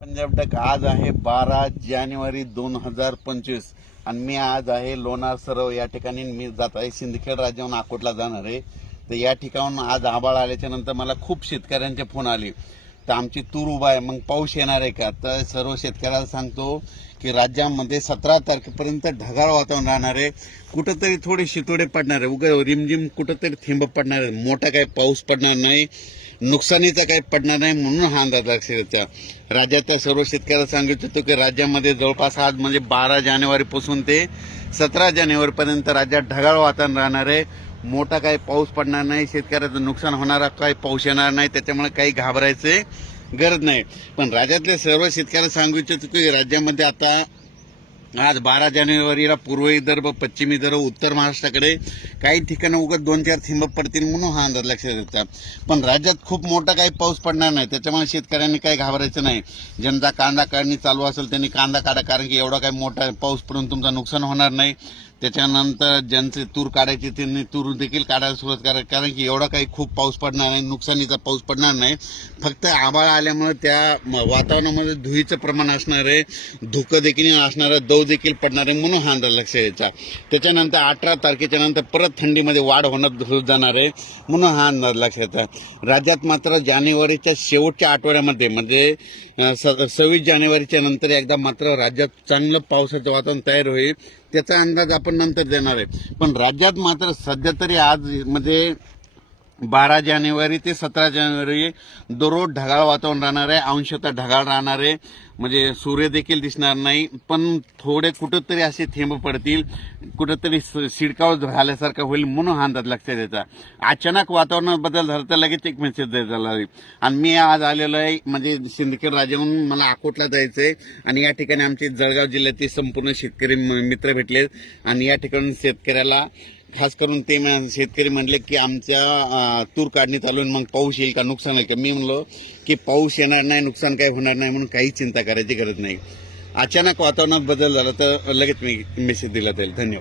पंजाब टक आज आहे 12 जानेवारी 2025 आणि मी आज आहे लोणार सरोवर या ठिकाणी मी जात आहे. सिंदखेड राज्याहून अकोटला जाणार आहे. तर या ठिकाणून आज आभाळ आल्याच्या नंतर मला खूप शेतकऱ्यांचे फोन आले. तर आमची तूर उभा आहे, मग पाऊस येणार आहे का? तर सर्व शेतकऱ्याला सांगतो की राज्यामध्ये 17 तारखेपर्यंत ढगाळ वातावरण राहणार आहे. कुठंतरी थोडे शितोडे पडणार आहे, उगा रिमझिम कुठंतरी थेंब पडणार आहे. मोठा काही पाऊस पडणार नाही, नुकसानीचा काही पडणार नाही, म्हणून हा अंदाज लक्षात येतो. राज्याच्या सर्व शेतकऱ्याला सांगत होतो की राज्यामध्ये जवळपास आज म्हणजे 12 जानेवारीपासून ते 17 जानेवारीपर्यंत राज्यात ढगाळ वातावरण राहणार आहे. मोठा काही पाऊस पडणार नाही, शेतकऱ्याचं नुकसान होणारा काही पाऊस येणार नाही, त्याच्यामुळे काही घाबरायचे गरज नाही. पण राज्यातल्या सर्व शेतकऱ्याला सांगू इच्छितो की राज्यामध्ये आता आज 12 जानेवारीला पूर्व विदर्भ, पश्चिम विदर्भ, उत्तर महाराष्ट्राकडे काही ठिकाणी उगाच 2-4 थेंब पडतील म्हणून हा अंदाज लक्षात येतात. पण राज्यात खूप मोठा काही पाऊस पडणार नाही, त्याच्यामुळे शेतकऱ्यांनी काही घाबरायचं नाही. ज्यांचा कांदा काढणी चालू असेल त्यांनी कांदा काढा, कारण की एवढा काही मोठा पाऊस पडून तुमचं नुकसान होणार नाही. त्याच्यानंतर ज्यांचे तूर काढायचे त्यांनी तूर देखील काढायला सुरुवात करा, कारण की एवढा काही खूप पाऊस पडणार नाही, नुकसानीचा पाऊस पडणार नाही. फक्त आभाळ आल्यामुळे त्या वातावरणामध्ये धुळीचं प्रमाण असणार आहे, धुकं देखील असणार आहे, दव देखील पडणार आहे, म्हणून हा अंदाज लक्षात यायचा. त्याच्यानंतर 18 तारखेच्या नंतर परत थंडीमध्ये वाढ होणं सुरू जाणार आहे, म्हणून हा अंदाज लक्षात येतात. राज्यात मात्र जानेवारीच्या शेवटच्या आठवड्यामध्ये म्हणजे 26 जानेवारीच्या नंतर एकदा मात्र राज्यात चांगलं पावसाचं वातावरण तयार होईल, त्याचा अंदाज आपण नंतर देणार आहे. पण राज्यात मात्र सध्या तरी आज म्हणजे 12 जानेवारी ते 17 जानेवारी दररोज ढगाळ वातावरण राहणार आहे, अंशतः ढगाळ राहणार आहे. म्हणजे सूर्य देखील दिसणार नाही, पण थोडे कुठंतरी असे थेंब पडतील, कुठंतरी शिडकाव झाल्यासारखं होईल, म्हणून हा अंदाज लक्षात यायचा. अचानक वातावरणात बदल झाला तर लगेच एक मेसेज द्यायचा. आणि मी आज आलेलो आहे म्हणजे सिंदखेड राज्याहून मला अकोटला जायचं आहे. आणि या ठिकाणी आमचे जळगाव जिल्ह्यातील संपूर्ण शेतकरी मित्र भेटले आणि या ठिकाणी शेतकऱ्याला खास करून ते शेतकरी म्हणले की आमच्या तूर काढणी चालू आहे, मग पाऊस येईल का, नुकसान होईल का? मी म्हणलो की पाऊस येणार नाही, नुकसान काही होणार नाही, म्हणून काही चिंता करायची गरज नाही. अचानक वातावरणात बदल झाला तर लगेच मी मेसेज दिला जाईल. धन्यवाद.